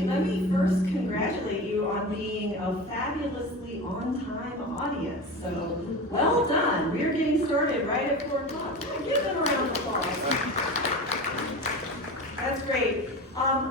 let me first congratulate you on being a fabulously on-time audience. So, well done. We're getting started right at 4 o'clock. Give them a round of applause. That's great.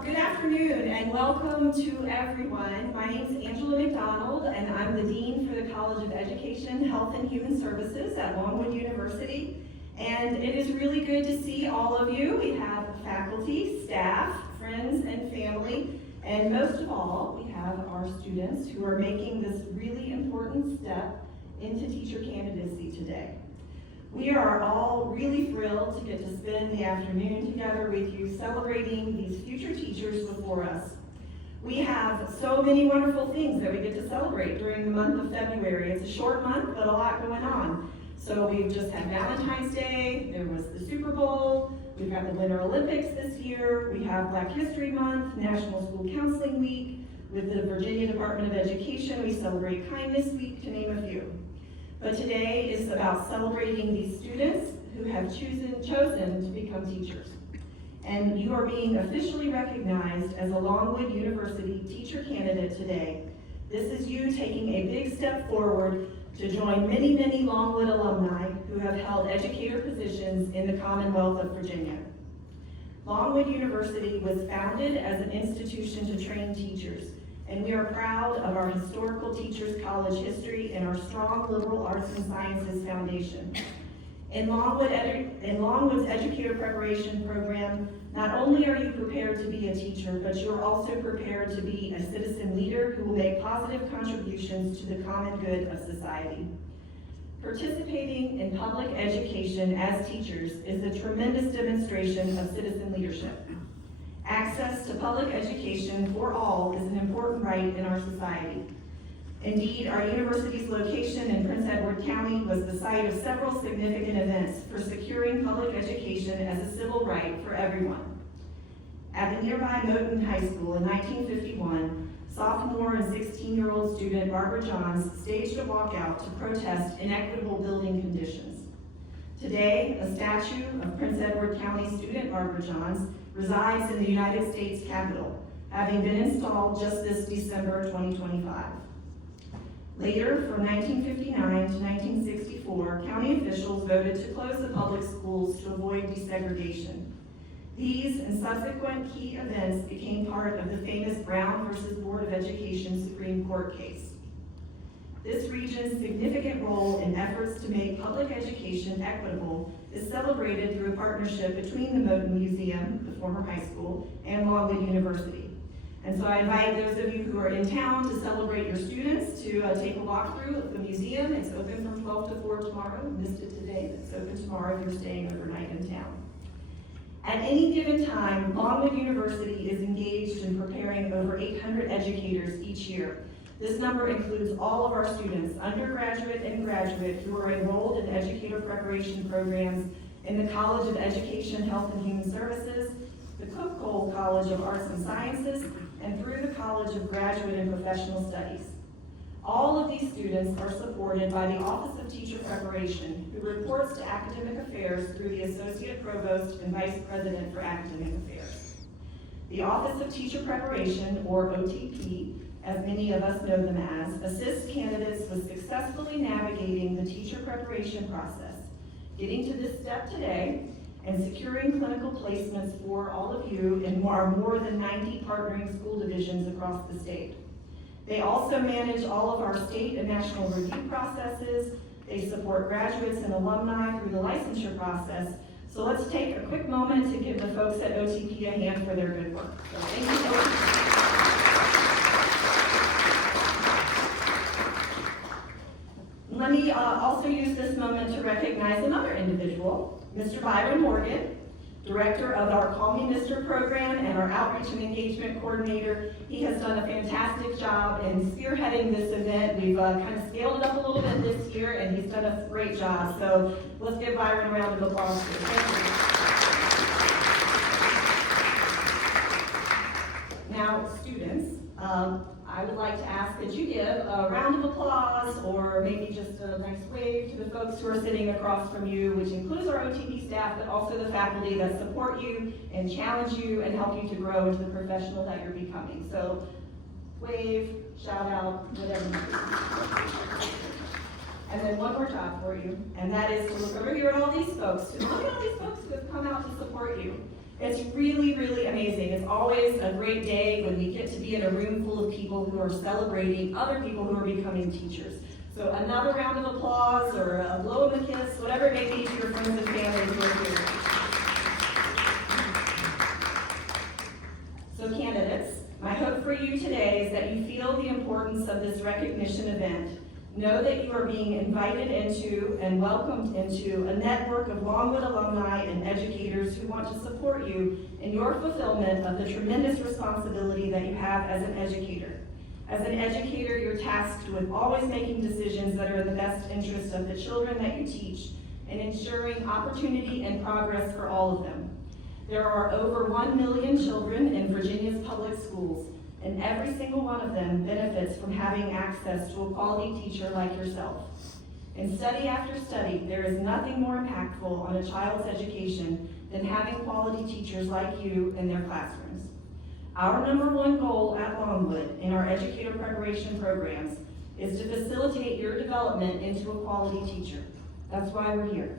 Good afternoon and welcome to everyone. My name is Angela McDonald and I'm the Dean for the College of Education, Health and Human Services at Longwood University. And it is really good to see all of you. We have faculty, staff, friends, and family. And most of all, we have our students who are making this really important step into teacher candidacy today. We are all really thrilled to get to spend the afternoon together with you celebrating these future teachers before us. We have so many wonderful things that we get to celebrate during the month of February. It's a short month, but a lot going on. So we've just had Valentine's Day, there was the Super Bowl, we've got the Winter Olympics this year, we have Black History Month, National School Counseling Week, with the Virginia Department of Education, we celebrate Kindness Week, to name a few. But today is about celebrating these students who have chosen to become teachers. And you are being officially recognized as a Longwood University teacher candidate today. This is you taking a big step forward to join many, many Longwood alumni who have held educator positions in the Commonwealth of Virginia. Longwood University was founded as an institution to train teachers, and we are proud of our historical Teachers College history and our strong liberal arts and sciences foundation. In Longwood's educator preparation program, not only are you prepared to be a teacher, but you're also prepared to be a citizen leader who will make positive contributions to the common good of society. Participating in public education as teachers is a tremendous demonstration of citizen leadership. Access to public education for all is an important right in our society. Indeed, our university's location in Prince Edward County was the site of several significant events for securing public education as a civil right for everyone. At the nearby Moton High School in 1951, sophomore and 16-year-old student Barbara Johns staged a walkout to protest inequitable building conditions. Today, a statue of Prince Edward County student Barbara Johns resides in the United States Capitol, having been installed just this December 2025. Later, from 1959 to 1964, county officials voted to close the public schools to avoid desegregation. These and subsequent key events became part of the famous Brown versus Board of Education Supreme Court case. This region's significant role in efforts to make public education equitable is celebrated through a partnership between the Moton Museum, the former high school, and Longwood University. And so I invite those of you who are in town to celebrate your students to take a walk through the museum. It's open from 12 to 4 tomorrow. Missed it today. It's open tomorrow if you're staying overnight in town. At any given time, Longwood University is engaged in preparing over 800 educators each year. This number includes all of our students, undergraduate and graduate, who are enrolled in educator preparation programs in the College of Education, Health and Human Services, the Cook-Cole College of Arts and Sciences, and through the College of Graduate and Professional Studies. All of these students are supported by the Office of Teacher Preparation, who reports to Academic Affairs through the Associate Provost and Vice President for Academic Affairs. The Office of Teacher Preparation, or OTP, as many of us know them as, assists candidates with successfully navigating the teacher preparation process, getting to this step today, and securing clinical placements for all of you in our more than 90 partnering school divisions across the state. They also manage all of our state and national review processes. They support graduates and alumni through the licensure process. So let's take a quick moment to give the folks at OTP a hand for their good work. So thank you so much. Let me also use this moment to recognize another individual, Mr. Byron Morgan, Director of our Call Me Mr. program and our Outreach and Engagement Coordinator. He has done a fantastic job in spearheading this event. We've kind of scaled it up a little bit this year, and he's done a great job. So let's give Byron a round of applause. Now, students, I would like to ask that you give a round of applause or maybe just a nice wave to the folks who are sitting across from you, which includes our OTP staff, but also the faculty that support you and challenge you and help you to grow into the professional that you're becoming. So wave, shout out, whatever you do. And then one more job for you, and that is to look over here at all these folks. Look at all these folks who have come out to support you. It's really, really amazing. It's always a great day when we get to be in a room full of people who are celebrating other people who are becoming teachers. So another round of applause or a blow of a kiss, whatever it may be to your friends and family who are here. So candidates, my hope for you today is that you feel the importance of this recognition event. Know that you are being invited into and welcomed into a network of Longwood alumni and educators who want to support you in your fulfillment of the tremendous responsibility that you have as an educator. As an educator, you're tasked with always making decisions that are in the best interest of the children that you teach and ensuring opportunity and progress for all of them. There are over 1 million children in Virginia's public schools, and every single one of them benefits from having access to a quality teacher like yourself. In study after study, there is nothing more impactful on a child's education than having quality teachers like you in their classrooms. Our #1 goal at Longwood in our educator preparation programs is to facilitate your development into a quality teacher. That's why we're here.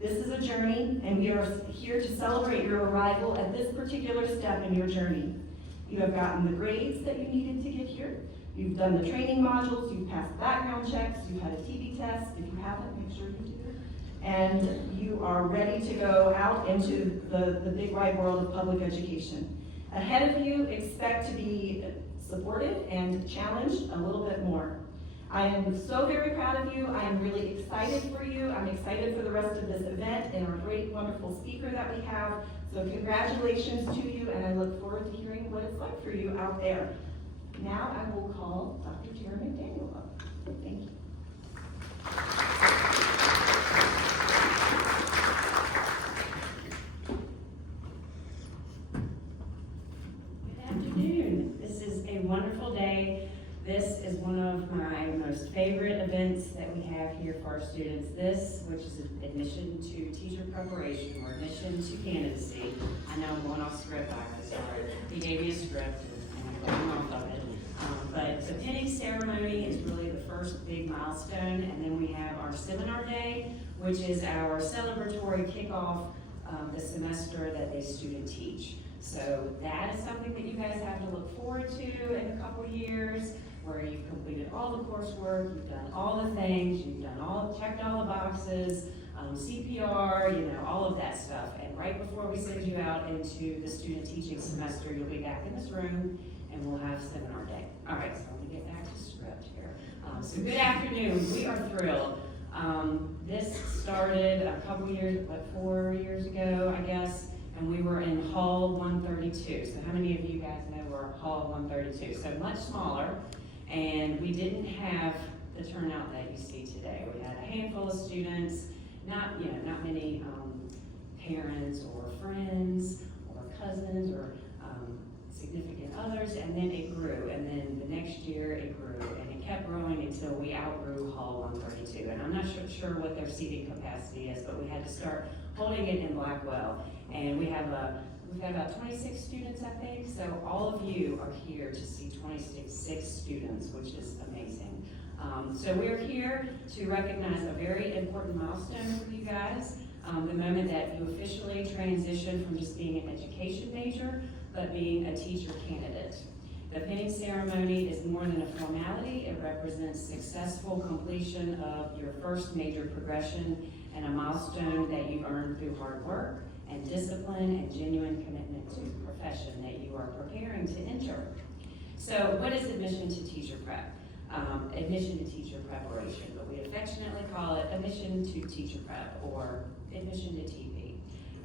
This is a journey, and we are here to celebrate your arrival at this particular step in your journey. You have gotten the grades that you needed to get here. You've done the training modules, you've passed background checks, you've had a TB test. If you haven't, make sure you do it. And you are ready to go out into the big wide world of public education. Ahead of you, expect to be supported and challenged a little bit more. I am so very proud of you. I am really excited for you. I'm excited for the rest of this event and our great, wonderful speaker that we have. So congratulations to you, and I look forward to hearing what it's like for you out there. Now I will call Dr. Tara McDaniel up. Thank you. Good afternoon. This is a wonderful day. This is one of my most favorite events that we have here for our students. This, which is admission to teacher preparation or admission to candidacy. I know I'm going off script, I'm sorry. He gave me a script and I'm going off of it. But the pinning ceremony is really the first big milestone, and then we have our seminar day, which is our celebratory kickoff the semester that the student teach. So that is something that you guys have to look forward to in a couple years, where you've completed all the coursework, you've done all the things, you've done checked all the boxes, CPR, all of that stuff. And right before we send you out into the student teaching semester, you'll be back in this room and we'll have seminar day. All right, so let me get back to script here. So good afternoon, we are thrilled. This started a couple years, 4 years ago, I guess, and we were in Hall 132. So how many of you guys know we're Hall 132? So much smaller. And we didn't have the turnout that you see today. We had a handful of students, not many parents or friends or cousins or significant others, and then it grew. And then the next year it grew, and it kept growing until we outgrew Hall 132. And I'm not sure what their seating capacity is, but we had to start holding it in Blackwell. And we've got about 26 students, I think, so all of you are here to see 26 students, which is amazing. So we're here to recognize a very important milestone for you guys, the moment that you officially transition from just being an education major, but being a teacher candidate. The pinning ceremony is more than a formality. It represents successful completion of your first major progression and a milestone that you've earned through hard work and discipline and genuine commitment to the profession that you are preparing to enter. So what is admission to teacher prep? Admission to teacher preparation, but we affectionately call it admission to teacher prep or admission to TP.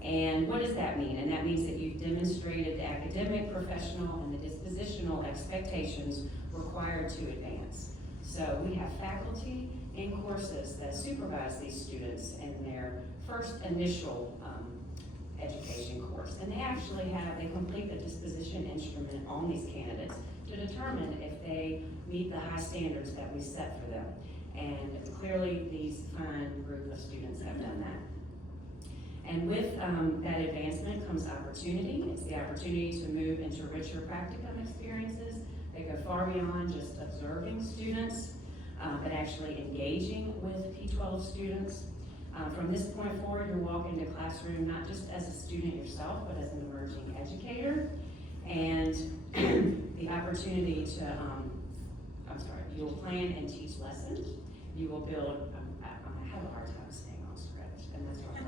And what does that mean? And that means that you've demonstrated the academic, professional, and the dispositional expectations required to advance. So we have faculty and courses that supervise these students in their first initial education course. And they complete the disposition instrument on these candidates to determine if they meet the high standards that we set for them. And clearly, these fine group of students have done that. And with that advancement comes opportunity. It's the opportunity to move into richer practicum experiences that go far beyond just observing students, but actually engaging with P12 students. From this point forward, you'll walk into a classroom not just as a student yourself, but as an emerging educator. And the opportunity to, you'll plan and teach lessons. You will build, I have a hard time staying on script, and that's why I'm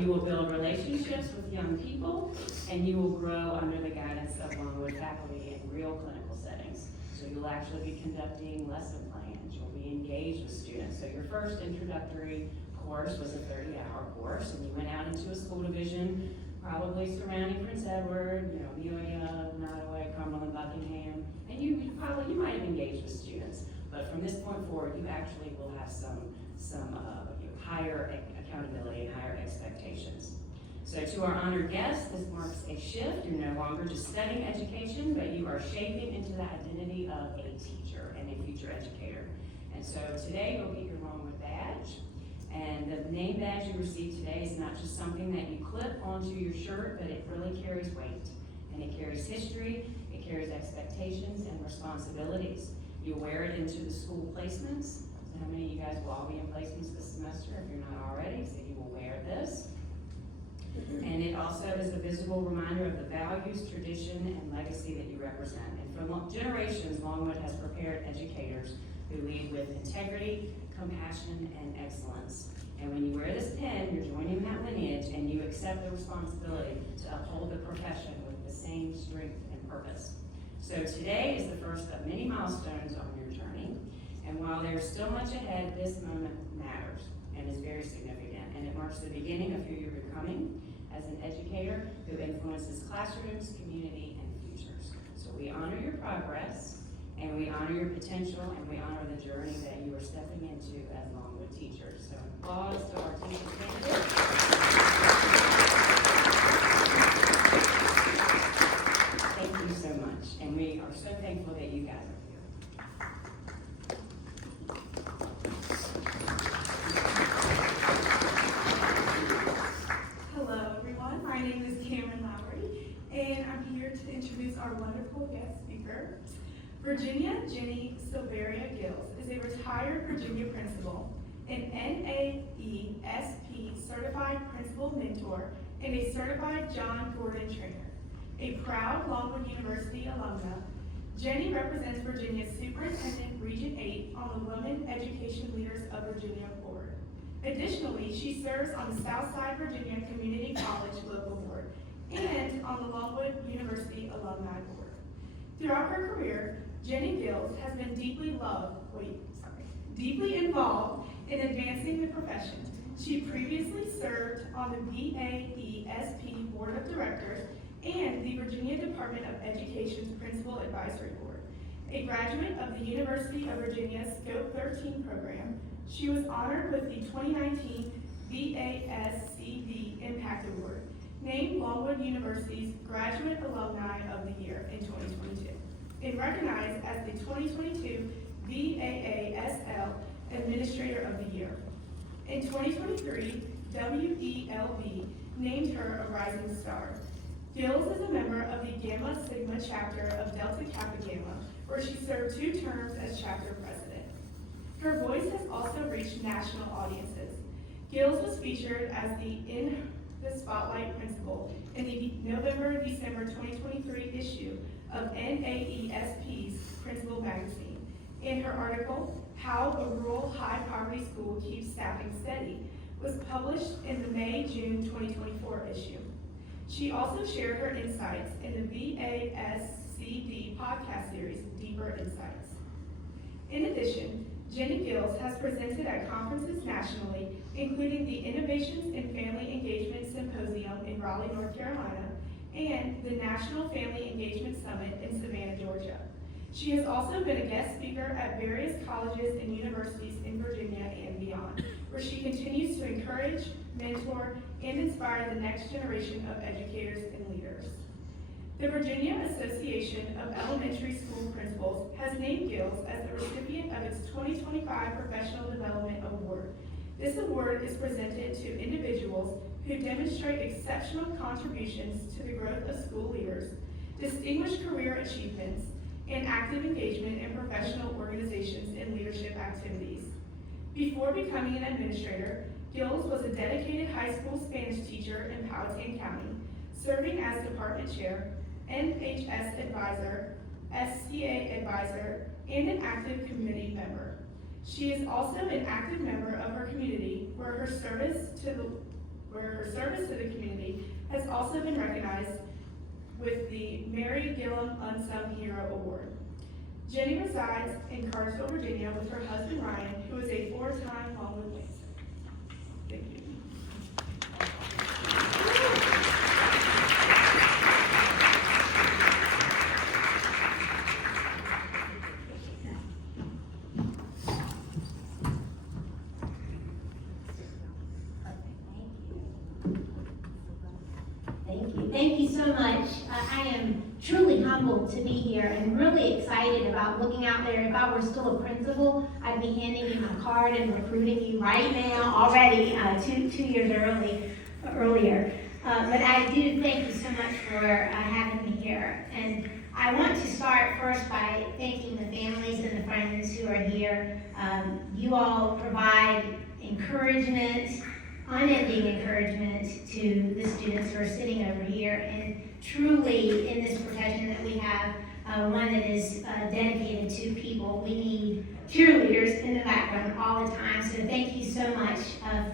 you will build relationships with young people, and you will grow under the guidance of Longwood faculty in real clinical settings. So you'll actually be conducting lesson plans. You'll be engaged with students. So your first introductory course was a 30-hour course, and you went out into a school division, probably surrounding Prince Edward, Amelia, Nottoway, Cumberland, Buckingham, and you might have engaged with students. But from this point forward, you actually will have some higher accountability and higher expectations. So to our honored guests, this marks a shift. You're no longer just studying education, but you are shaping into the identity of a teacher and a future educator. And so today you'll get your Longwood badge. And the name badge you receive today is not just something that you clip onto your shirt, but it really carries weight. And it carries history, it carries expectations and responsibilities. You'll wear it into the school placements. So how many of you guys will all be in placements this semester if you're not already? So you will wear this. And it also is a visible reminder of the values, tradition, and legacy that you represent. And for generations, Longwood has prepared educators who lead with integrity, compassion, and excellence. And when you wear this pin, you're joining that lineage, and you accept the responsibility to uphold the profession with the same strength and purpose. So today is the first of many milestones on your journey. And while there's still much ahead, this moment matters and is very significant. And it marks the beginning of who you're becoming as an educator who influences classrooms, community, and futures. So we honor your progress, and we honor your potential, and we honor the journey that you are stepping into as Longwood teachers. So applause to our teacher candidates. Thank you so much, and we are so thankful that you guys are here. Hello everyone, my name is Cameron Lowry, and I'm here to introduce our wonderful guest speaker. Virginia Jenny Silveria Gills is a retired Virginia principal, an NAESP certified principal mentor, and a certified John Gordon trainer. A proud Longwood University alumna, Jenny represents Virginia's Superintendent Region 8 on the Women Education Leaders of Virginia Board. Additionally, she serves on the Southside Virginia Community College Local Board and on the Longwood University Alumni Board. Throughout her career, Jenny Gills has been deeply involved in advancing the profession. She previously served on the VAESP Board of Directors and the Virginia Department of Education's Principal Advisory Board. A graduate of the University of Virginia Scope 13 program, she was honored with the 2019 VASCD Impact Award, named Longwood University's Graduate Alumni of the Year in 2022, and recognized as the 2022 VAASL Administrator of the Year. In 2023, WELB named her a Rising Star. Gills is a member of the Gamma Sigma chapter of Delta Kappa Gamma, where she served 2 terms as chapter president. Her voice has also reached national audiences. Gills was featured as the In the Spotlight principal in the November-December 2023 issue of NAESP's Principal Magazine. In her article, How a Rural High Poverty School Keeps Staffing Steady, was published in the May-June 2024 issue. She also shared her insights in the VASCD podcast series, Deeper Insights. In addition, Jenny Gills has presented at conferences nationally, including the Innovations in Family Engagement Symposium in Raleigh, North Carolina, and the National Family Engagement Summit in Savannah, Georgia. She has also been a guest speaker at various colleges and universities in Virginia and beyond, where she continues to encourage, mentor, and inspire the next generation of educators and leaders. The Virginia Association of Elementary School Principals has named Gills as the recipient of its 2025 Professional Development Award. This award is presented to individuals who demonstrate exceptional contributions to the growth of school leaders, distinguished career achievements, and active engagement in professional organizations and leadership activities. Before becoming an administrator, Gills was a dedicated high school Spanish teacher in Powhatan County, serving as department chair, NHS advisor, SCA advisor, and an active community member. She is also an active member of her community, where her service to the community has also been recognized with the Mary Gillum Unsung Hero Award. Jenny resides in Cartersville, Virginia with her husband Ryan, who is a 4-time Longwood Lancer. Thank you. Thank you so much. I am truly humbled to be here and really excited about looking out there. If I were still a principal, I'd be handing you my card and recruiting you right now already, two years earlier. But I do thank you so much for having me here. And I want to start first by thanking the families and the friends who are here. You all provide encouragement, unending encouragement to the students who are sitting over here, and truly in this profession that we have, one that is dedicated to people. We need cheerleaders in the background all the time, so thank you so much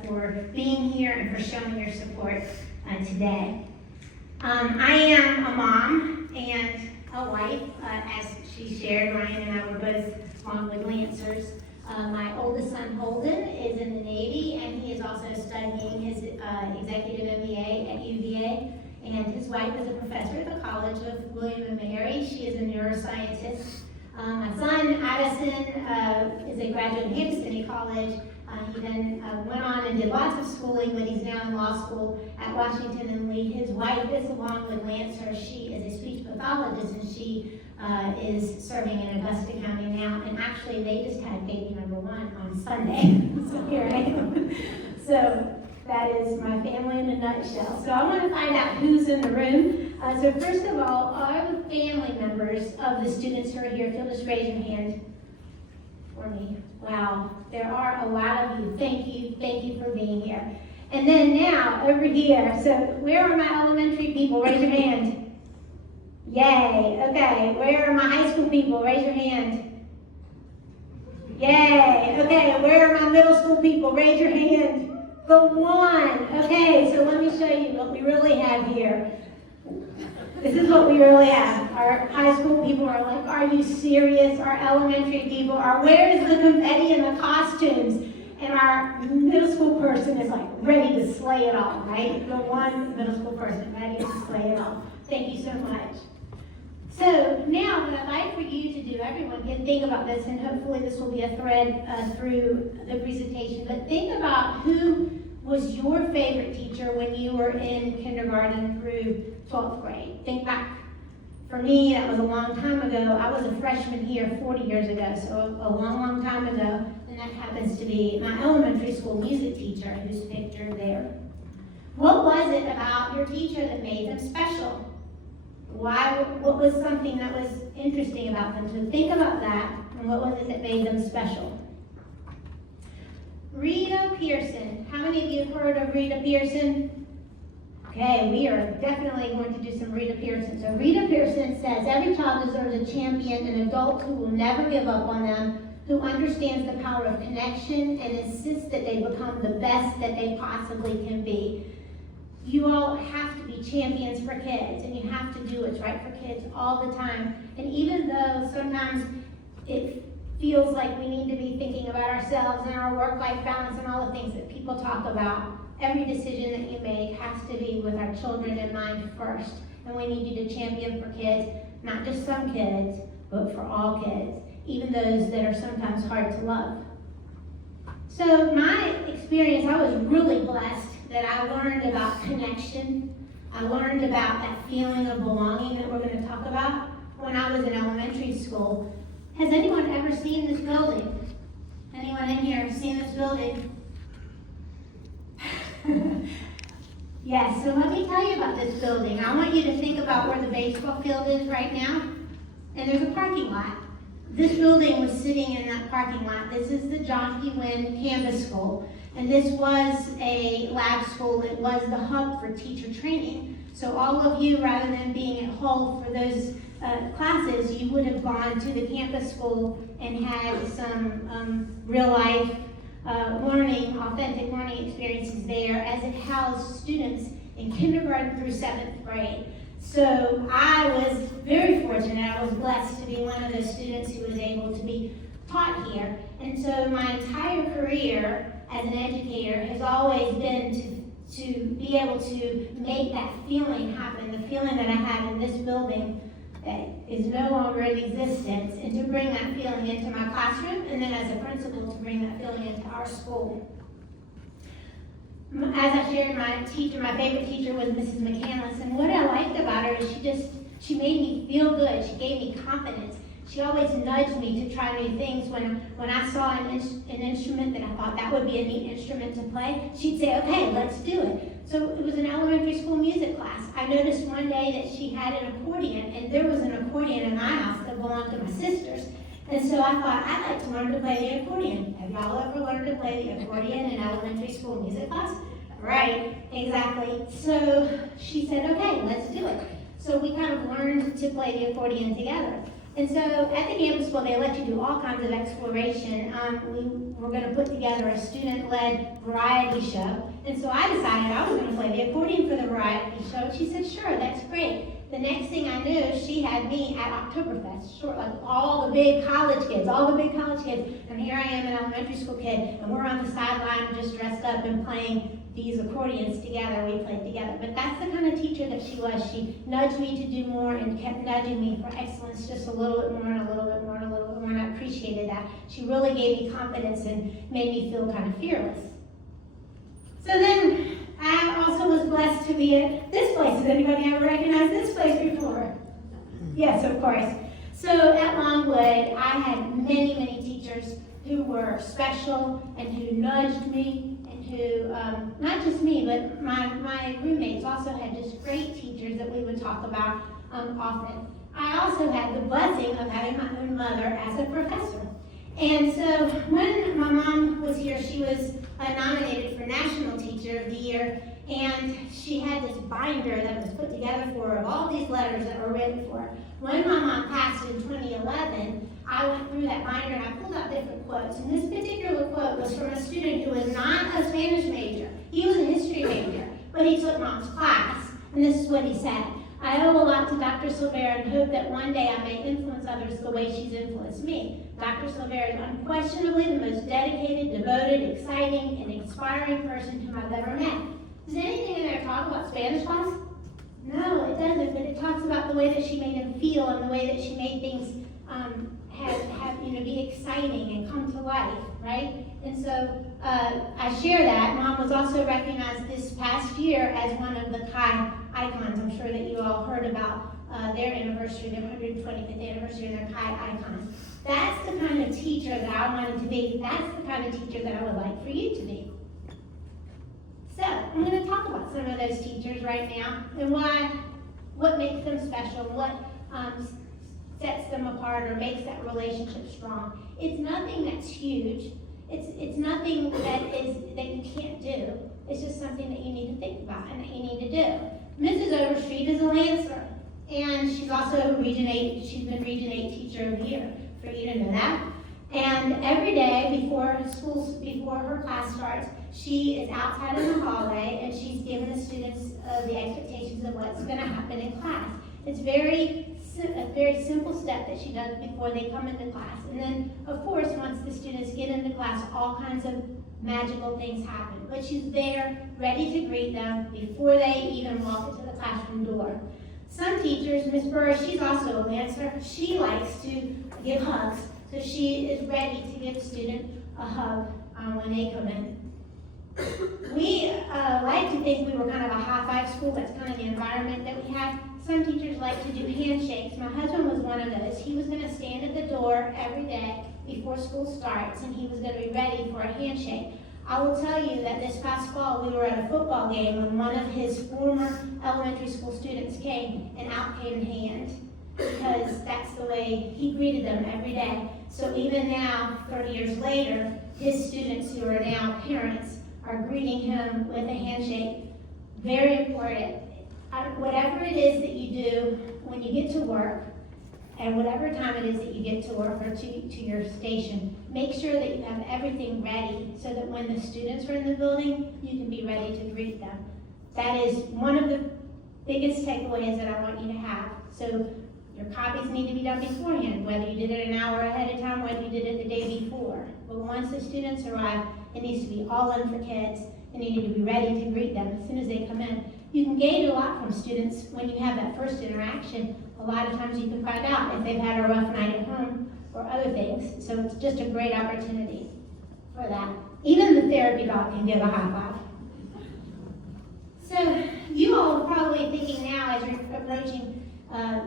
for being here and for showing your support today. I am a mom and a wife, as she shared. Ryan and I were both Longwood Lancers. My oldest son, Holden, is in the Navy, and he is also studying his executive MBA at UVA. And his wife is a professor at the College of William and Mary. She is a neuroscientist. My son, Addison, is a graduate of Hampton City College. He then went on and did lots of schooling, but he's now in law school at Washington and Lee. His wife is a Longwood Lancer. She is a speech pathologist, and she is serving in Augusta County now. And actually, they just had baby number 1 on Sunday. So here I am. So that is my family in a nutshell. So I want to find out who's in the room. So first of all, are the family members of the students who are here? If you'll just raise your hand for me. Wow, there are a lot of you. Thank you for being here. And then now, over here, so where are my elementary people? Raise your hand. Yay, okay. Where are my high school people? Raise your hand. Yay, okay. Where are my middle school people? Raise your hand. The one. Okay, so let me show you what we really have here. This is what we really have. Our high school people are like, are you serious? Our elementary people are, where's the confetti and the costumes? And our middle school person is like ready to slay it all, right? The one middle school person ready to slay it all. Thank you so much. So now what I'd like for you to do, everyone can think about this, and hopefully this will be a thread through the presentation, but think about who was your favorite teacher when you were in kindergarten through 12th grade. Think back. For me, that was a long time ago. I was a freshman here 40 years ago, so a long time ago, and that happens to be my elementary school music teacher, who's pictured there. What was it about your teacher that made them special? What was something that was interesting about them? So think about that, and what was it that made them special? Rita Pearson. How many of you have heard of Rita Pearson? Okay, we are definitely going to do some Rita Pearson. So Rita Pearson says, every child deserves a champion, an adult who will never give up on them, who understands the power of connection and insists that they become the best that they possibly can be. You all have to be champions for kids, and you have to do what's right for kids all the time. And even though sometimes it feels like we need to be thinking about ourselves and our work-life balance and all the things that people talk about, every decision that you make has to be with our children in mind first. And we need you to champion for kids, not just some kids, but for all kids, even those that are sometimes hard to love. So my experience, I was really blessed that I learned about connection. I learned about that feeling of belonging that we're going to talk about when I was in elementary school. Has anyone ever seen this building? Anyone in here seen this building? Yes, so let me tell you about this building. I want you to think about where the baseball field is right now, and there's a parking lot. This building was sitting in that parking lot. This is the John P. Wynn Campus School, and this was a lab school. It was the hub for teacher training. So all of you, rather than being at Hull for those classes, you would have gone to the campus school and had some real life learning, authentic learning experiences there, as it housed students in kindergarten through 7th grade. So I was very fortunate. I was blessed to be one of those students who was able to be taught here. And so my entire career as an educator has always been to be able to make that feeling happen, the feeling that I had in this building that is no longer in existence, and to bring that feeling into my classroom, and then as a principal to bring that feeling into our school. As I shared, my favorite teacher was Mrs. McCandless, and what I liked about her is she made me feel good. She gave me confidence. She always nudged me to try new things. When I saw an instrument that I thought that would be a neat instrument to play, she'd say, okay, let's do it. So it was an elementary school music class. I noticed one day that she had an accordion, and there was an accordion in my house that belonged to my sister's. And so I thought, I'd like to learn to play the accordion. Have y'all ever learned to play the accordion in elementary school music class? Right, exactly. So she said, okay, let's do it. So we kind of learned to play the accordion together. And so at the campus school, they let you do all kinds of exploration. We were going to put together a student-led variety show. And so I decided I was going to play the accordion for the variety show. She said, sure, that's great. The next thing I knew, she had me at Oktoberfest, short, like all the big college kids. And here I am, an elementary school kid, and we're on the sideline just dressed up and playing these accordions together. We played together. But that's the kind of teacher that she was. She nudged me to do more and kept nudging me for excellence just a little bit more and a little bit more and a little bit more, and I appreciated that. She really gave me confidence and made me feel kind of fearless. So then I also was blessed to be at this place. Has anybody ever recognized this place before? Yes, of course. So at Longwood, I had many, many teachers who were special and who nudged me, and who, not just me, but my roommates also had just great teachers that we would talk about often. I also had the blessing of having my own mother as a professor. And so when my mom was here, she was nominated for National Teacher of the Year, and she had this binder that was put together for her of all these letters that were written for her. When my mom passed in 2011, I went through that binder and I pulled out different quotes. And this particular quote was from a student who was not a Spanish major. He was a history major, but he took Mom's class. And this is what he said: I owe a lot to Dr. Silvera and hope that one day I may influence others the way she's influenced me. Dr. Silvera is unquestionably the most dedicated, devoted, exciting, and inspiring person whom I've ever met. Does anything in there talk about Spanish class? No, it doesn't, but it talks about the way that she made him feel and the way that she made things be exciting and come to life, right? And so I share that. Mom was also recognized this past year as one of the Chi icons. I'm sure that you all heard about their anniversary, their 125th anniversary, and their Chi icons. That's the kind of teacher that I wanted to be. That's the kind of teacher that I would like for you to be. So I'm going to talk about some of those teachers right now and what makes them special, what sets them apart or makes that relationship strong. It's nothing that's huge. It's nothing that you can't do. It's just something that you need to think about and that you need to do. Mrs. Overstreet is a Lancer, and she's also Region 8. She's been Region 8 Teacher of the Year, for you to know that. And every day before her class starts, she is outside in the hallway and she's giving the students the expectations of what's going to happen in class. It's a very simple step that she does before they come into class. And then, of course, once the students get into class, all kinds of magical things happen. But she's there, ready to greet them before they even walk into the classroom door. Some teachers, Ms. Burr, she's also a Lancer. She likes to give hugs. So she is ready to give a student a hug when they come in. We like to think we were kind of a high of school, that's kind of the environment that we have. Some teachers like to do handshakes. My husband was one of those. He was gonna stand at the door every day before school starts, and he was gonna be ready for a handshake. I will tell you that this past fall, we were at a football game when one of his former elementary school students came, and out came the hand, because that's the way he greeted them every day. So even now, 30 years later, his students who are now parents are greeting him with a handshake. Very important. Whatever it is that you do when you get to work, and whatever time it is that you get to work or to your station, make sure that you have everything ready so that when the students are in the building, you can be ready to greet them. That is one of the biggest takeaways that I want you to have. So your copies need to be done beforehand, whether you did it an hour ahead of time, whether you did it the day before. But once the students arrive, it needs to be all in for kids, and you need to be ready to greet them as soon as they come in. You can gauge a lot from students when you have that first interaction. A lot of times you can find out if they've had a rough night at home or other things. So it's just a great opportunity for that. Even the therapy dog can give a high five. So you all are probably thinking now as you're approaching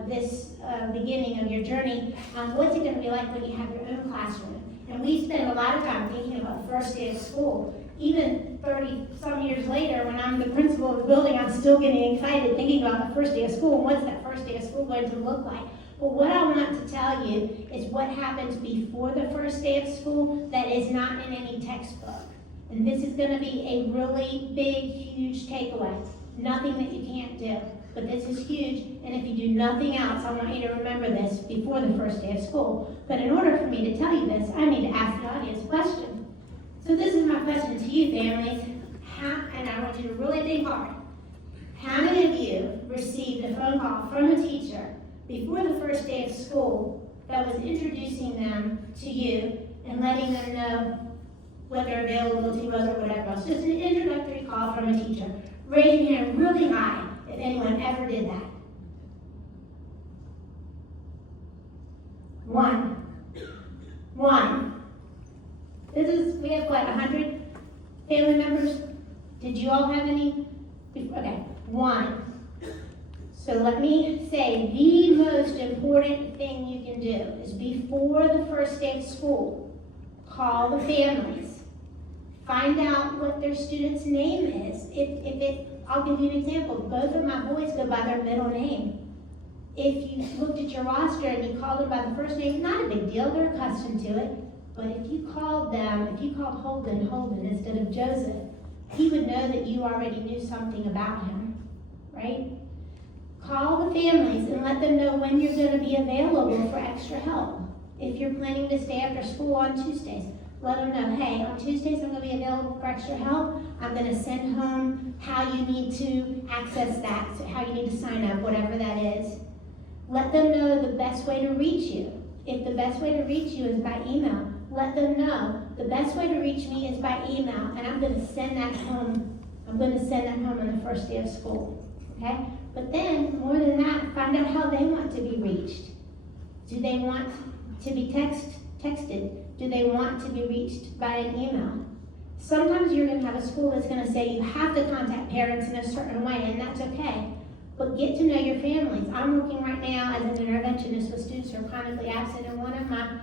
this beginning of your journey, what's it going to be like when you have your own classroom? And we spend a lot of time thinking about the first day of school. Even 30 some years later, when I'm the principal of the building, I'm still getting excited thinking about the first day of school and what's that first day of school going to look like. But what I want to tell you is what happens before the first day of school that is not in any textbook. And this is going to be a really big, huge takeaway. Nothing that you can't do, but this is huge. And if you do nothing else, I want you to remember this before the first day of school. But in order for me to tell you this, I need to ask the audience a question. So this is my question to you, families. And I want you to really think hard. How many of you received a phone call from a teacher before the first day of school that was introducing them to you and letting them know what their availability was or whatever else? Just an introductory call from a teacher. Raise your hand really high if anyone ever did that. One. We have what, 100 family members? Did you all have any? Okay, one. So let me say the most important thing you can do is before the first day of school, call the families. Find out what their student's name is. I'll give you an example. Both of my boys go by their middle name. If you looked at your roster and you called them by the first name, not a big deal, they're accustomed to it. But if you called Holden instead of Joseph, he would know that you already knew something about him, right? Call the families and let them know when you're going to be available for extra help. If you're planning to stay after school on Tuesdays, let them know, hey, on Tuesdays I'm going to be available for extra help. I'm going to send home how you need to access that, so how you need to sign up, whatever that is. Let them know the best way to reach you. If the best way to reach you is by email, let them know the best way to reach me is by email, and I'm going to send that home. I'm going to send that home on the first day of school, okay? But then, more than that, find out how they want to be reached. Do they want to be texted? Do they want to be reached by an email? Sometimes you're going to have a school that's going to say you have to contact parents in a certain way, and that's okay. But get to know your families. I'm working right now as an interventionist with students who are chronically absent, and one of my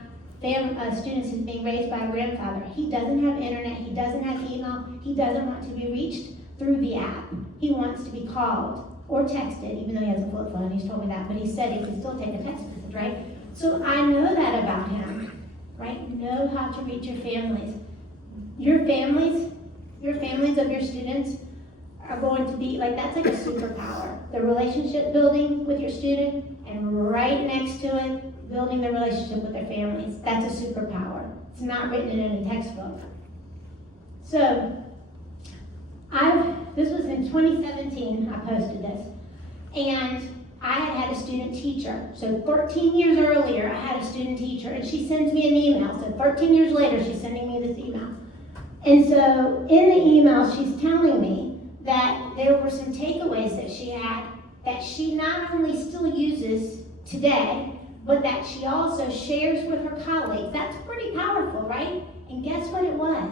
students is being raised by a grandfather. He doesn't have internet, he doesn't have email, he doesn't want to be reached through the app. He wants to be called or texted, even though he has a flip phone, he's told me that, but he said he can still take a text message, right? So I know that about him, right? Know how to reach your families. Your families of your students are going to be, that's like a superpower. The relationship building with your student, and right next to it, building the relationship with their families. That's a superpower. It's not written in any textbook. So, this was in 2017, I posted this, and I had a student teacher. So 13 years earlier, I had a student teacher, and she sends me an email. So 13 years later, she's sending me this email. And so in the email, she's telling me that there were some takeaways that she had that she not only still uses today, but that she also shares with her colleagues. That's pretty powerful, right? And guess what it was?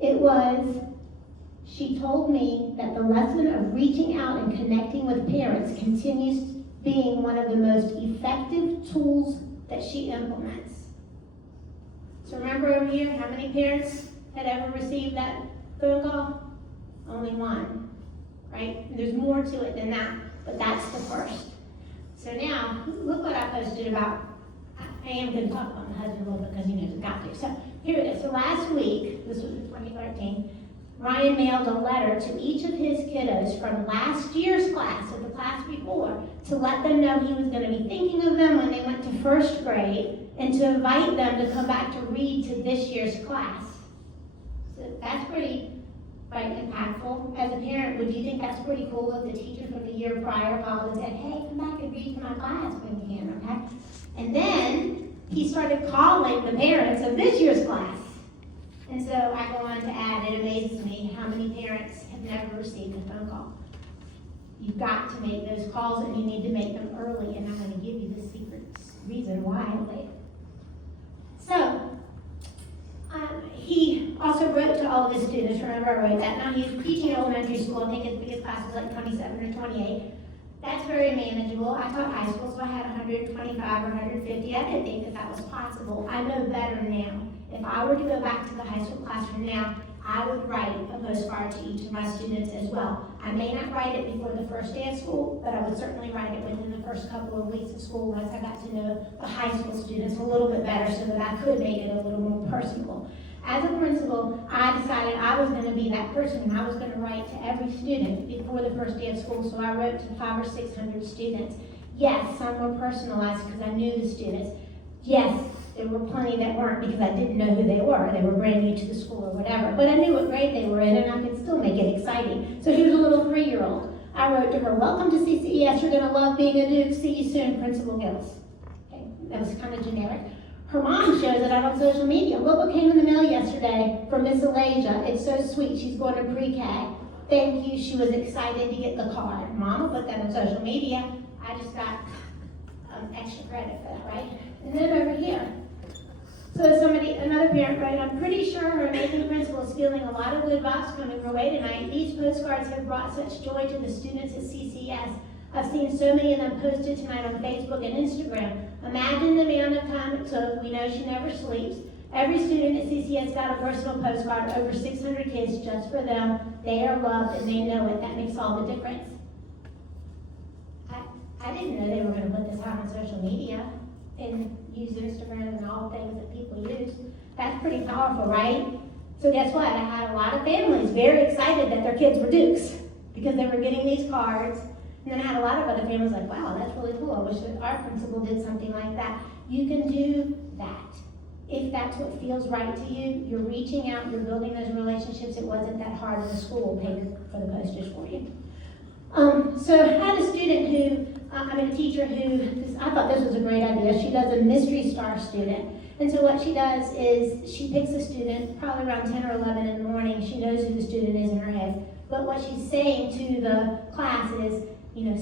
It was She told me that the lesson of reaching out and connecting with parents continues being one of the most effective tools that she implements. So remember over here, how many parents had ever received that phone call? Only one, right? And there's more to it than that, but that's the first. So now, look what I posted about. I am going to talk about my husband a little bit because he knows I've got to. So here it is. So last week, this was in 2013, Ryan mailed a letter to each of his kiddos from last year's class, or the class before, to let them know he was going to be thinking of them when they went to first grade and to invite them to come back to read to this year's class. So that's pretty impactful. As a parent, would you think that's pretty cool if the teacher from the year prior called and said, hey, come back and read to my class when you can, okay? And then he started calling the parents of this year's class. And so I go on to add, it amazes me how many parents have never received a phone call. You've got to make those calls, and you need to make them early, and I'm going to give you the secret reason why later. So, he also wrote to all of his students. Remember, I wrote that. Now, he's teaching in elementary school. I think his biggest class was like 27 or 28. That's very manageable. I taught high school, so I had 125 or 150. I didn't think that was possible. I know better now. If I were to go back to the high school classroom now, I would write a postcard to each of my students as well. I may not write it before the first day of school, but I would certainly write it within the first couple of weeks of school once I got to know the high school students a little bit better so that I could make it a little more personable. As a principal, I decided I was going to be that person, and I was going to write to every student before the first day of school, so I wrote to 500 or 600 students. Yes, some were personalized because I knew the students. Yes, there were plenty that weren't because I didn't know who they were. They were brand new to the school or whatever. But I knew what grade they were in, and I could still make it exciting. So here's a little 3-year-old. I wrote to her, welcome to CCES. You're going to love being a Duke. See you soon, Principal Gillis. Okay, that was kind of generic. Her mom shows it out on social media. Look what came in the mail yesterday from Miss Alasia. It's so sweet. She's going to pre-K. Thank you. She was excited to get the card. Mama put that on social media. I just got extra credit for that, right? And then over here. So another parent wrote, I'm pretty sure her amazing principal is feeling a lot of good vibes coming her way tonight. These postcards have brought such joy to the students at CCS. I've seen so many of them posted tonight on Facebook and Instagram. Imagine the amount of time it took. We know she never sleeps. Every student at CCS got a personal postcard, over 600 kids just for them. They are loved and they know it. That makes all the difference. I didn't know they were going to put this out on social media and use Instagram and all the things that people use. That's pretty powerful, right? So guess what? I had a lot of families very excited that their kids were Dukes because they were getting these cards. And then I had a lot of other families like, wow, that's really cool. I wish that our principal did something like that. You can do that. If that's what feels right to you, you're reaching out, you're building those relationships. It wasn't that hard, and the school will pay for the postage for you. So I had a student a teacher who, I thought this was a great idea. She does a mystery star student. And so what she does is she picks a student, probably around 10 or 11 in the morning. She knows who the student is in her head. But what she's saying to the class is,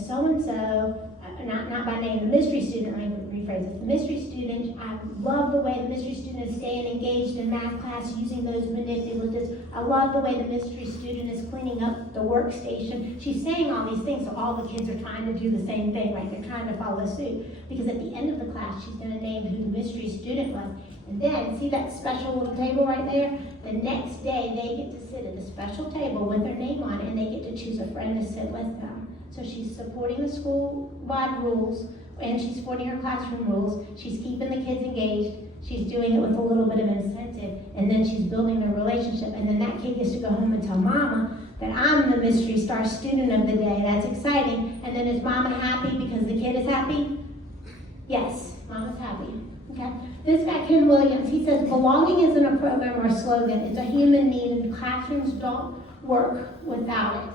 so-and-so, not by name, the mystery student, let me rephrase it. The mystery student, I love the way the mystery student is staying engaged in math class using those manipulatives. I love the way the mystery student is cleaning up the workstation. She's saying all these things, so all the kids are trying to do the same thing, right? They're trying to follow suit. Because at the end of the class, she's going to name who the mystery student was. And then, see that special little table right there? The next day, they get to sit at a special table with their name on it, and they get to choose a friend to sit with them. So she's supporting the school-wide rules, and she's supporting her classroom rules. She's keeping the kids engaged. She's doing it with a little bit of incentive, and then she's building a relationship. And then that kid gets to go home and tell Mama that I'm the mystery star student of the day. That's exciting. And then is Mama happy because the kid is happy? Yes, Mama's happy. Okay. This guy, Ken Williams, he says, belonging isn't a program or a slogan. It's a human need, and classrooms don't work without it.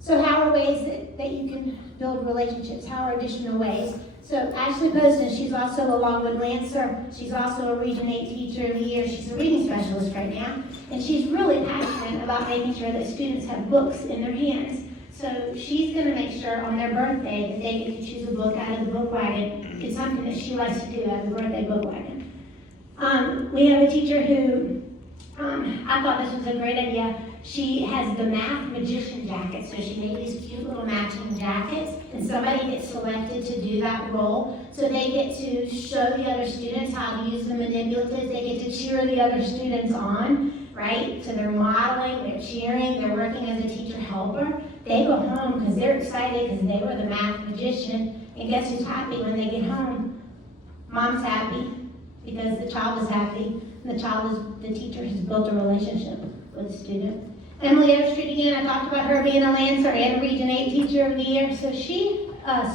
So how are ways that you can build relationships? How are additional ways? So Ashley Poston, she's also a Longwood Lancer. She's also a Region 8 Teacher of the Year. She's a reading specialist right now. And she's really passionate about making sure that students have books in their hands. So she's going to make sure on their birthday that they get to choose a book out of the book wagon. It's something that she likes to do, out of the birthday book wagon. We have a teacher who I thought this was a great idea. She has the math magician jacket, so she made these cute little matching jackets, and somebody gets selected to do that role. So they get to show the other students how to use the manipulatives. They get to cheer the other students on, right? So they're modeling, they're cheering, they're working as a teacher helper. They go home because they're excited because they were the math magician. And guess who's happy when they get home? Mom's happy because the child is happy. And the teacher has built a relationship with the student. Emily Overstreet again, I talked about her being a Lancer and Region 8 Teacher of the Year. So she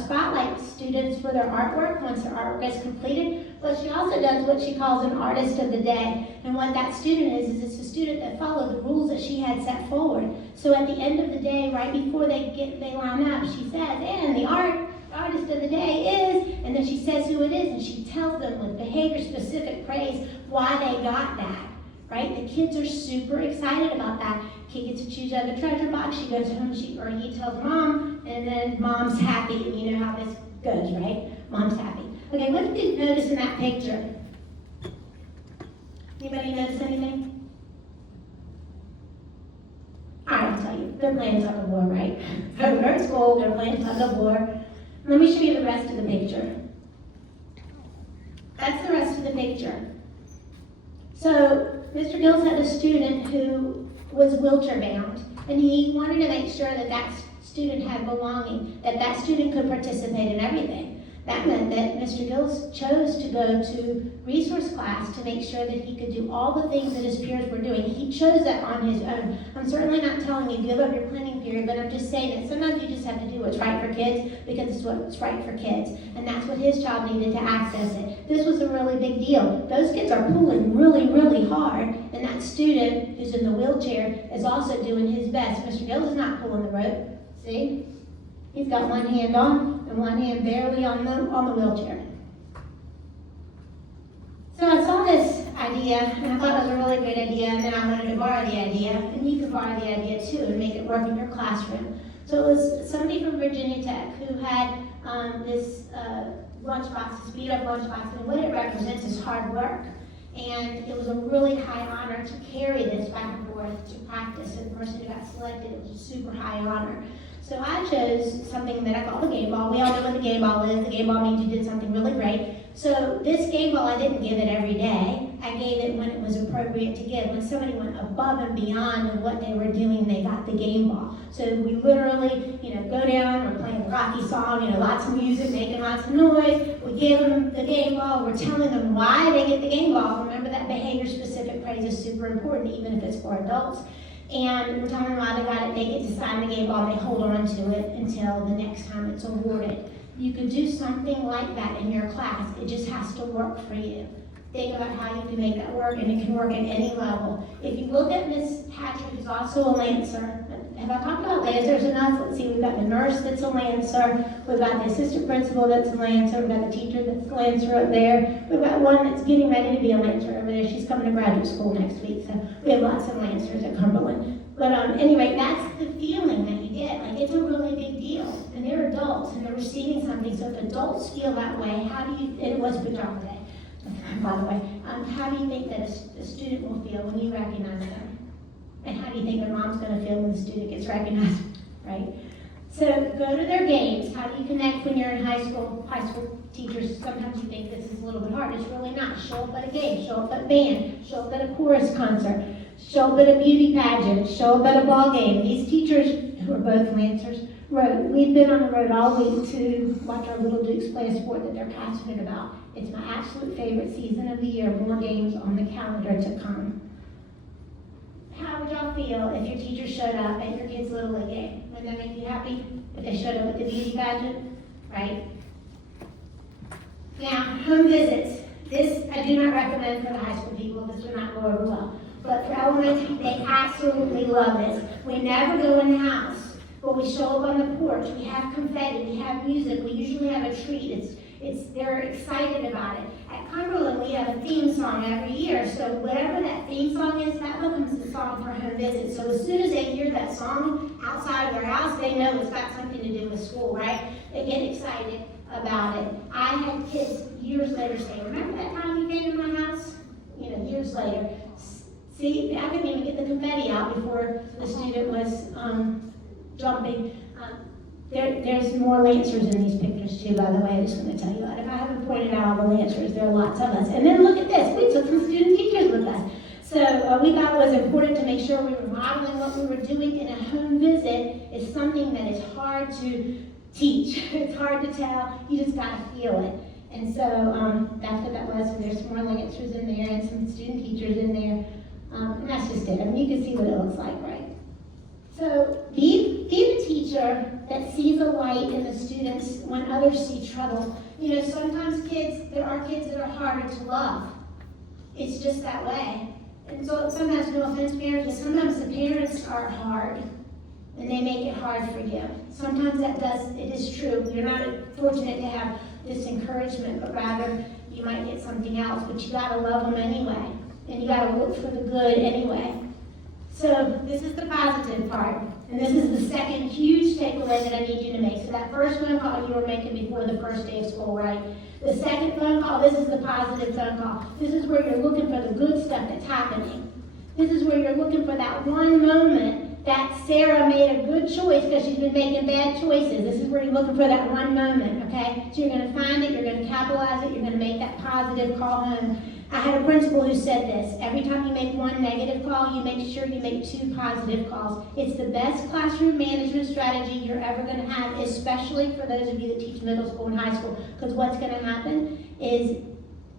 spotlights students for their artwork once their artwork is completed, but she also does what she calls an Artist of the Day. And what that student is it's a student that followed the rules that she had set forward. So at the end of the day, right before they line up, she says, and the Artist of the Day is, and then she says who it is, and she tells them with behavior-specific praise why they got that, right? The kids are super excited about that. Kid gets to choose out of the treasure box. She goes home, he tells mom, and then mom's happy. And you know how this goes, right? Mom's happy. Okay, what did you notice in that picture? Anybody notice anything? I'll tell you. They're playing tug of war, right? They're at school, they're playing tug of war. Let me show you the rest of the picture. That's the rest of the picture. So, Mr. Gills had a student who was wheelchair bound, and he wanted to make sure that that student had belonging, that that student could participate in everything. That meant that Mr. Gills chose to go to resource class to make sure that he could do all the things that his peers were doing. He chose that on his own. I'm certainly not telling you give up your planning period, but I'm just saying that sometimes you just have to do what's right for kids because it's what's right for kids. And that's what his child needed to access it. This was a really big deal. Those kids are pulling really, really hard, and that student who's in the wheelchair is also doing his best. Mr. Gills is not pulling the rope. See? He's got one hand on and one hand barely on the wheelchair. So I saw this idea, and I thought it was a really great idea, and then I wanted to borrow the idea, and you can borrow the idea too and make it work in your classroom. So it was somebody from Virginia Tech who had this lunchbox, this beat-up lunchbox, and what it represents is hard work. And it was a really high honor to carry this back and forth to practice, and the person who got selected, it was a super high honor. So I chose something that I call the game ball. We all know what the game ball is. The game ball means you did something really great. So this game ball, I didn't give it every day. I gave it when it was appropriate to give. When somebody went above and beyond what they were doing, they got the game ball. So we literally, go down, we're playing a Rocky song, lots of music, making lots of noise. We give them the game ball. We're telling them why they get the game ball. Remember that behavior-specific praise is super important, even if it's for adults. And we're telling them why they got it. They get to sign the game ball. They hold on to it until the next time it's awarded. You could do something like that in your class. It just has to work for you. Think about how you can make that work, and it can work at any level. If you look at Miss Hatcher, who's also a Lancer. Have I talked about Lancers enough? Let's see, we've got the nurse that's a Lancer. We've got the assistant principal that's a Lancer. We've got the teacher that's a Lancer up there. We've got one that's getting ready to be a Lancer over there. She's coming to graduate school next week, so we have lots of Lancers at Cumberland. But anyway, that's the feeling that you get. Like, it's a really big deal. And they're adults, and they're receiving something. So if adults feel that way, how do you, and it was pajama day, by the way, how do you think that a student will feel when you recognize them? And how do you think their mom's going to feel when the student gets recognized, right? So go to their games. How do you connect when you're in high school? High school teachers, sometimes you think this is a little bit hard. It's really not. Show up at a game, show up at band, show up at a chorus concert, show up at a beauty pageant, show up at a ball game. These teachers, who are both Lancers, we've been on the road all week to watch our little Dukes play a sport that they're passionate about. It's my absolute favorite season of the year. More games on the calendar to come. How would y'all feel if your teacher showed up at your kid's Little League game? Wouldn't that make you happy? If they showed up at the beauty pageant, right? Now, home visits. This I do not recommend for the high school people. This would not go over well. But for elementary, they absolutely love this. We never go in the house, but we show up on the porch. We have confetti, we have music. We usually have a treat. They're excited about it. At Cumberland, we have a theme song every year. So whatever that theme song is, that becomes the song for home visits. So as soon as they hear that song outside of their house, they know it's got something to do with school, right? They get excited about it. I had kids years later say, remember that time you came to my house? Years later, See, I couldn't even get the confetti out before the student was jumping. There's more Lancers in these pictures too, by the way. I just want to tell you that. If I haven't pointed out all the Lancers, there are lots of us. And then look at this. We took some student teachers with us. So we thought it was important to make sure we were modeling what we were doing in a home visit. Is something that is hard to teach. It's hard to tell. You just got to feel it. And so that's what that was. And there's more Lancers in there and some student teachers in there. And that's just it. I mean, you can see what it looks like, right? So be the teacher that sees a light in the students when others see trouble. You know, sometimes there are kids that are harder to love. It's just that way. And so sometimes, no offense parents, but sometimes the parents are hard and they make it hard for you. Sometimes it is true. You're not fortunate to have this encouragement, but rather you might get something else, but you gotta love them anyway. And you gotta look for the good anyway. So this is the positive part. And this is the second huge takeaway that I need you to make. So that first phone call you were making before the first day of school, right? The second phone call, this is the positive phone call. This is where you're looking for the good stuff that's happening. This is where you're looking for that one moment that Sarah made a good choice because she's been making bad choices. This is where you're looking for that one moment, okay? So you're going to find it, you're going to capitalize it, you're going to make that positive call home. I had a principal who said this: every time you make one negative call, you make sure you make 2 positive calls. It's the best classroom management strategy you're ever going to have, especially for those of you that teach middle school and high school, because what's going to happen is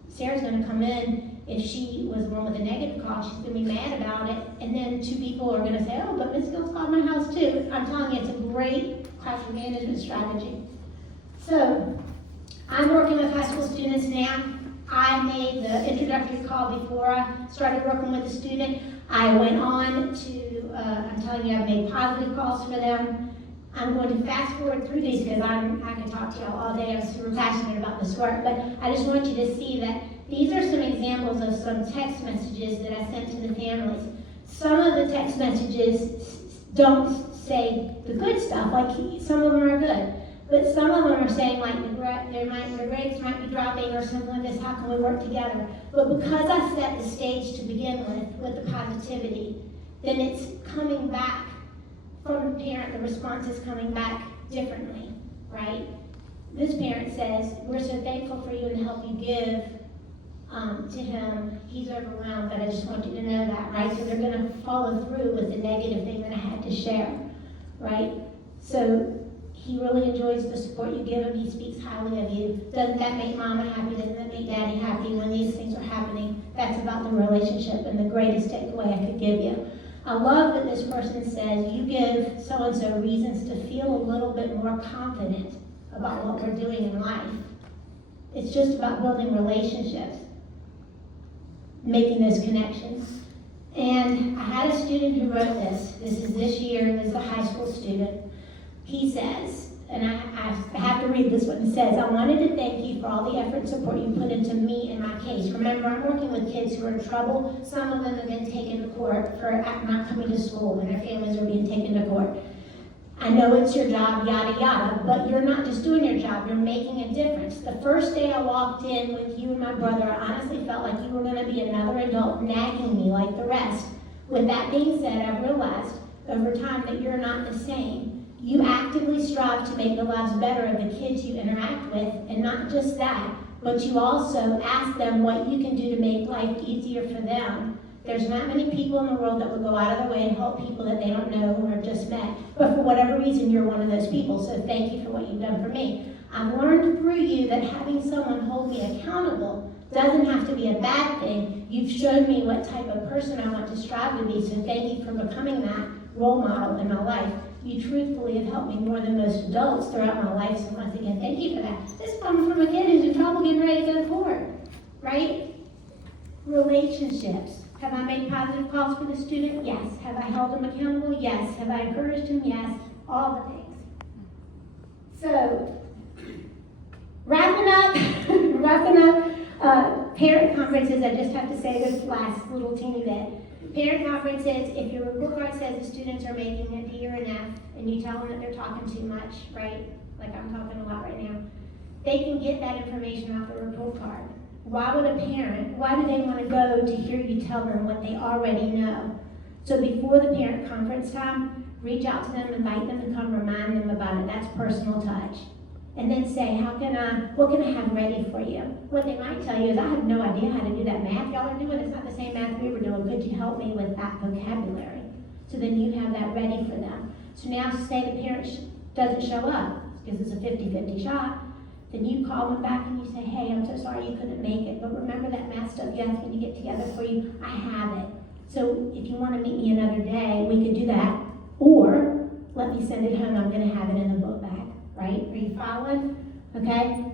Sarah's going to come in. If she was the one with a negative call, she's going to be mad about it, and then 2 people are going to say, oh, but Miss Gill's called my house too. I'm telling you, it's a great classroom management strategy. So I'm working with high school students now. I made the introductory call before I started working with the student. I went on to, I'm telling you, I've made positive calls for them. I'm going to fast forward through these because I can talk to y'all all day. I'm super passionate about this work, but I just want you to see that these are some examples of some text messages that I sent to the families. Some of the text messages don't say the good stuff, like some of them are good. But some of them are saying like the grades might be dropping or something like this, how can we work together? But because I set the stage to begin with the positivity, then it's coming back from the parent, the response is coming back differently, right? This parent says, we're so thankful for you and the help you give to him. He's overwhelmed, but I just want you to know that, right? So they're gonna follow through with the negative thing that I had to share, right? So he really enjoys the support you give him. He speaks highly of you. Doesn't that make mama happy? Doesn't that make daddy happy when these things are happening? That's about the relationship and the greatest takeaway I could give you. I love that this person says, you give so-and-so reasons to feel a little bit more confident about what we're doing in life. It's just about building relationships, making those connections. And I had a student who wrote this. This is this year, this is a high school student. He says, and I have to read this one, it says, I wanted to thank you for all the effort and support you put into me and my case. Remember, I'm working with kids who are in trouble. Some of them have been taken to court for not coming to school, and their families are being taken to court. I know it's your job, yada, yada, but you're not just doing your job, you're making a difference. The first day I walked in with you and my brother, I honestly felt like you were going to be another adult nagging me like the rest. With that being said, I realized over time that you're not the same. You actively strive to make the lives better of the kids you interact with, and not just that, but you also ask them what you can do to make life easier for them. There's not many people in the world that would go out of their way and help people that they don't know or have just met, but for whatever reason, you're one of those people, so thank you for what you've done for me. I've learned through you that having someone hold me accountable doesn't have to be a bad thing. You've shown me what type of person I want to strive to be, so thank you for becoming that role model in my life. You truthfully have helped me more than most adults throughout my life, so once again, thank you for that. This comes from a kid who's in trouble getting ready to go to court, right? Relationships. Have I made positive calls for the student? Yes. Have I held him accountable? Yes. Have I encouraged him? Yes. All the things. So, wrapping up, parent conferences, I just have to say this last little teeny bit. Parent conferences, if your report card says the students are making a D or an F, and you tell them that they're talking too much, right? Like I'm talking a lot right now. They can get that information off the report card. Why would a parent, why do they want to go to hear you tell them what they already know? So before the parent conference time, reach out to them, invite them to come, remind them about it. That's personal touch. And then say, what can I have ready for you? What they might tell you is, I have no idea how to do that math y'all are doing. It's not the same math we were doing. Could you help me with that vocabulary? So then you have that ready for them. So now say the parent doesn't show up, because it's a 50-50 shot, then you call them back and you say, hey, I'm so sorry you couldn't make it, but remember that math stuff you asked me to get together for you? I have it. So if you want to meet me another day, we could do that. Or let me send it home. I'm going to have it in the book bag, right? Are you following? Okay?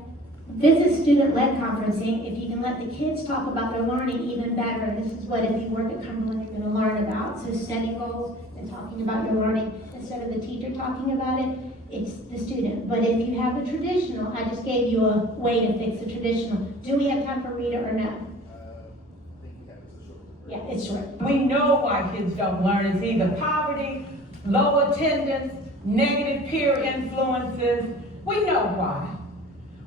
This is student-led conferencing. If you can let the kids talk about their learning, even better. This is what, if you work at Cumberland, you're going to learn about. So setting goals and talking about your learning instead of the teacher talking about it. It's the student. But if you have the traditional, I just gave you a way to fix the traditional. Do we have time for reader or no? Yeah, it's short. We know why kids don't learn. It's either poverty, low attendance, negative peer influences. We know why.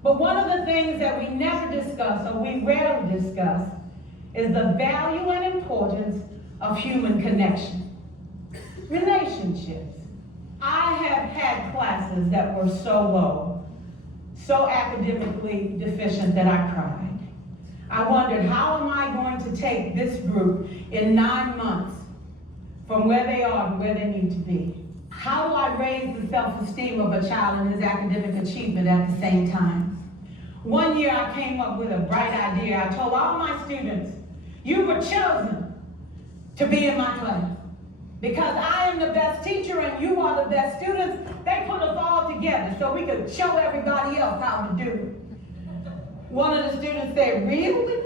But one of the things that we never discuss, or we rarely discuss, is the value and importance of human connection. Relationships. I have had classes that were so low, so academically deficient that I cried. I wondered, how am I going to take this group in 9 months from where they are to where they need to be? How do I raise the self-esteem of a child and his academic achievement at the same time? One year I came up with a bright idea. I told all my students, you were chosen to be in my class. Because I am the best teacher and you are the best students, they put us all together so we could show everybody else how to do it. One of the students said, really?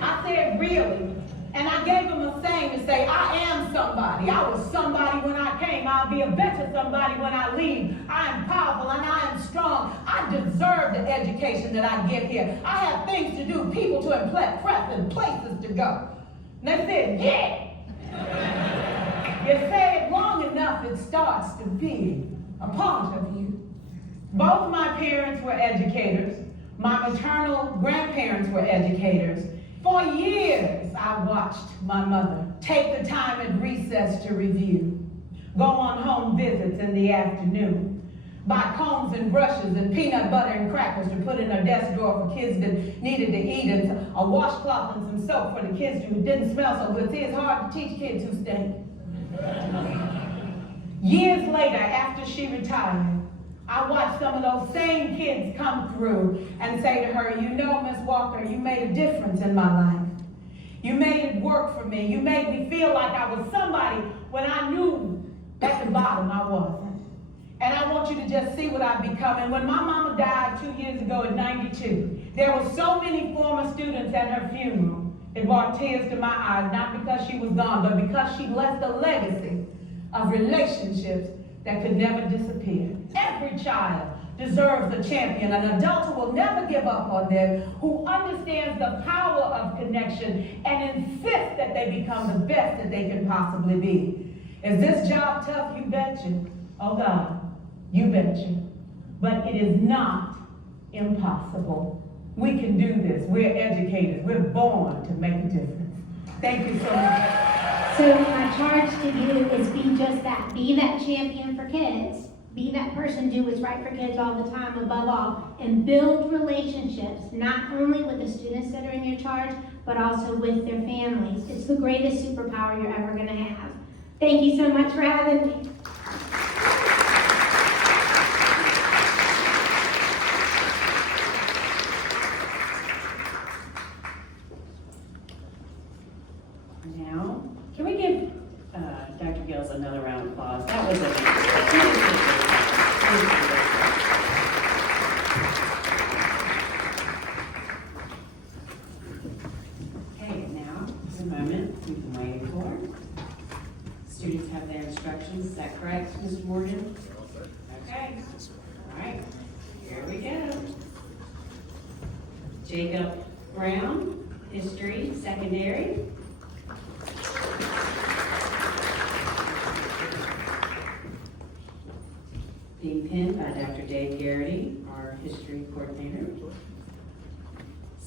I said, really? And I gave him a saying to say, I am somebody. I was somebody when I came. I'll be a better somebody when I leave. I am powerful and I am strong. I deserve the education that I get here. I have things to do, people to impress, and places to go. And they said, yeah. You say it long enough, it starts to be a part of you. Both my parents were educators. My maternal grandparents were educators. For years, I watched my mother take the time at recess to review, go on home visits in the afternoon, buy combs and brushes and peanut butter and crackers to put in her desk drawer for kids that needed to eat, and a washcloth and some soap for the kids who didn't smell so good. See, it's hard to teach kids who stink. Years later, after she retired, I watched some of those same kids come through and say to her, you know, Miss Walker, you made a difference in my life. You made it work for me. You made me feel like I was somebody when I knew at the bottom I wasn't. And I want you to just see what I've become. And when my mama died 2 years ago at 92, there were so many former students at her funeral. It brought tears to my eyes, not because she was gone, but because she left a legacy of relationships that could never disappear. Every child deserves a champion, an adult who will never give up on them, who understands the power of connection and insists that they become the best that they can possibly be. Is this job tough? You betcha. Oh God, you betcha. But it is not impossible. We can do this. We're educators. We're born to make a difference. Thank you so much. So my charge to you is be just that. Be that champion for kids. Be that person, do what's right for kids all the time, above all. And build relationships, not only with the students that are in your charge, but also with their families. It's the greatest superpower you're ever going to have. Thank you so much for having me. Now, can we give Dr. Gills another round of applause? That was Okay, now is the moment we've been waiting for. Students have their instructions. Is that correct, Mr. Morgan? Okay. All right. Here we go. Jacob Brown, History, Secondary. Being pinned by Dr. Dave Garrity, our history coordinator.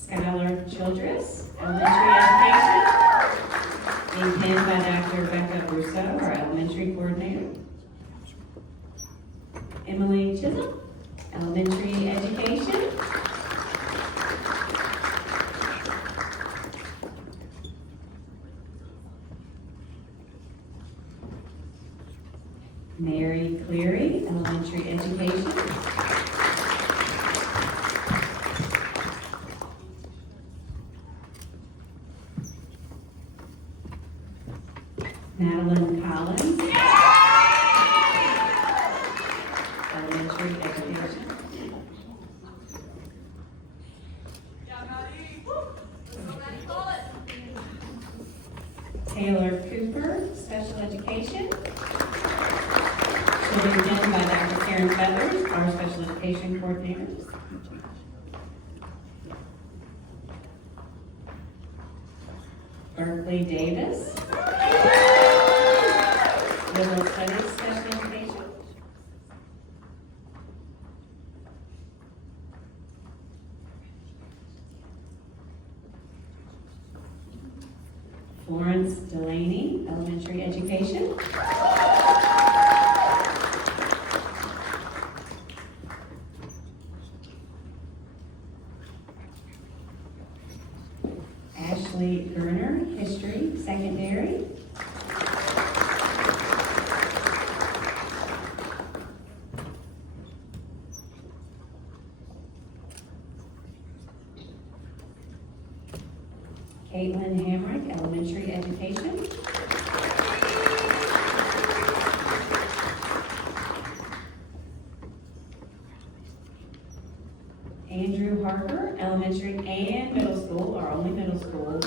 Skylar Childress, elementary education. Being penned by Dr. Becca Rousseau, our elementary coordinator. Emily Chisholm, elementary education. Mary Cleary, elementary education. Madeline Collins, elementary education. Taylor Cooper, special education. Being penned by Dr. Karen Feathers, our special education coordinator. Berkeley Davis, liberal studies special education. Florence Delaney, elementary education. Ashley Gerner, history, secondary. Caitlin Hamrick, elementary education. Andrew Harper, elementary and middle school, our only middle school.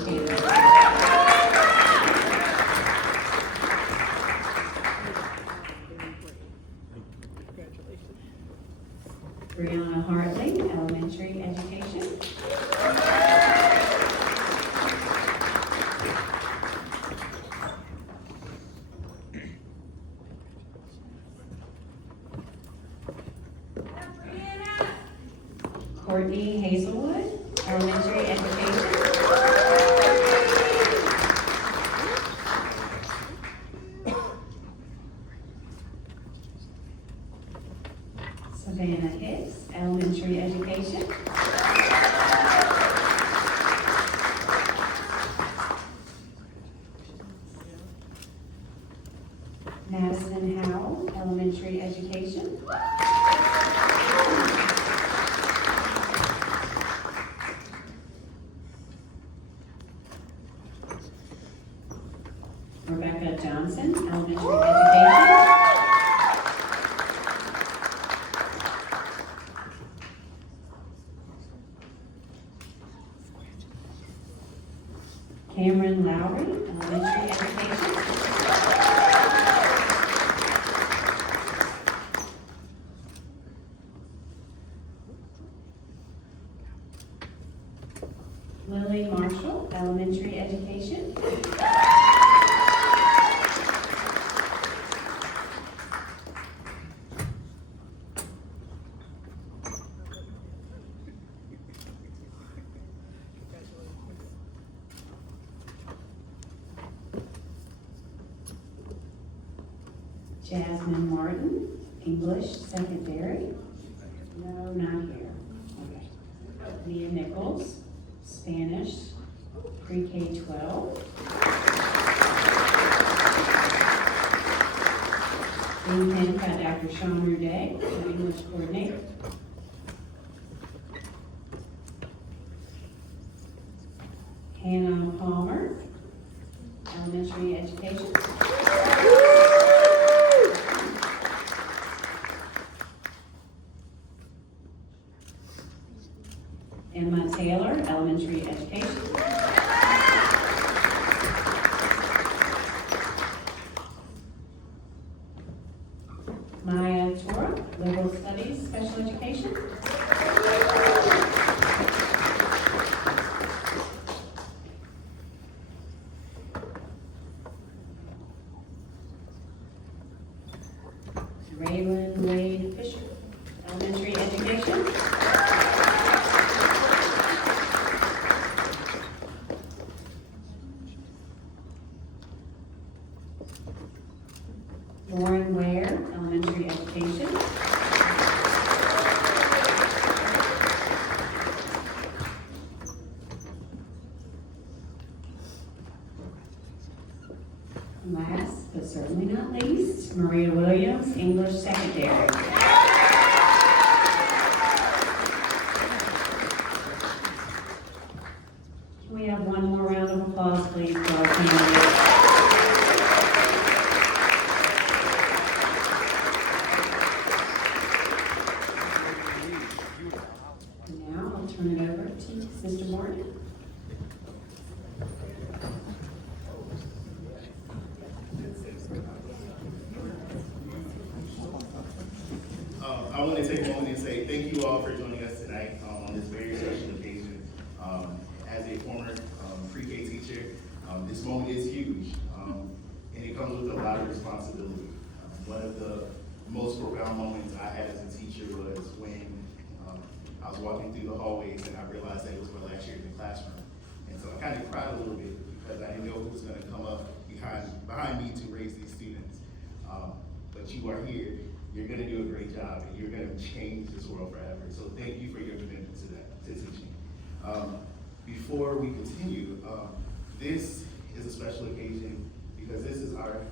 Brianna Hartley, elementary education. Courtney Hazelwood, elementary education. Savannah Hicks, elementary education. Madison Howell, elementary education. Rebecca Johnson, elementary education. Cameron Lowry, elementary education. Lily Marshall, elementary education. Jasmine Martin, English, secondary. No, not here. Okay. Leah Nichols, Spanish, pre-K-12. Being penned by Dr. Sean Ruday, the English coordinator. Hannah Palmer, elementary education. Emma Taylor, elementary education. Maya Tora, liberal studies, special education. Raylan Wade Fisher, elementary education. Lauren Ware, elementary education. Last, but certainly not least, Maria Williams, English secondary. Can we have one more round of applause, please, for our candidates? Now I'll turn it over to Sister Morgan. I want to take a moment and say thank you all for joining us tonight on this very special occasion. As a former pre-K teacher, this moment is huge, and it comes with a lot of responsibility. One of the most profound moments I had as a teacher was when I was walking through the hallways and I realized that it was my last year in the classroom. And so I kind of cried a little bit because I didn't know who was going to come up behind me to raise these students. But you are here. You're going to do a great job, and you're going to change this world forever. So thank you for your commitment to that, to teaching. Before we continue, this is a special occasion because this is our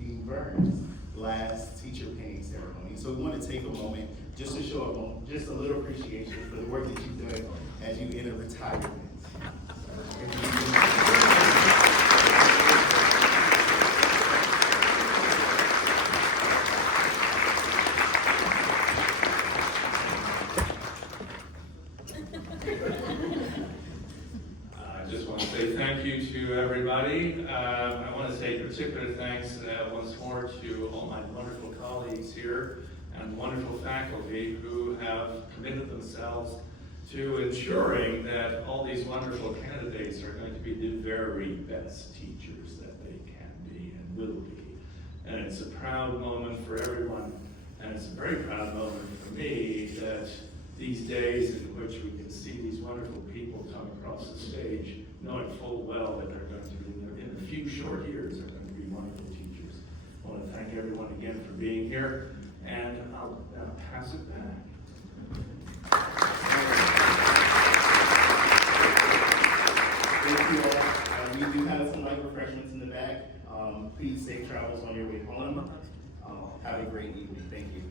Dean Burns' last teacher painting ceremony. So we want to take a moment just to show just a little appreciation for the work that you've done as you enter retirement. I just want to say thank you to everybody. I want to say particular thanks once more to all my wonderful colleagues here and wonderful faculty who have committed themselves to ensuring that all these wonderful candidates are going to be the very best teachers that they can be and will be. And it's a proud moment for everyone, and it's a very proud moment for me that these days in which we can see these wonderful people come across the stage, knowing full well that they're going to be, in a few short years, are going to be wonderful teachers. I want to thank everyone again for being here, and I'll pass it back. Thank you all. We do have some light refreshments in the back. Please safe travels on your way home. Have a great evening. Thank you.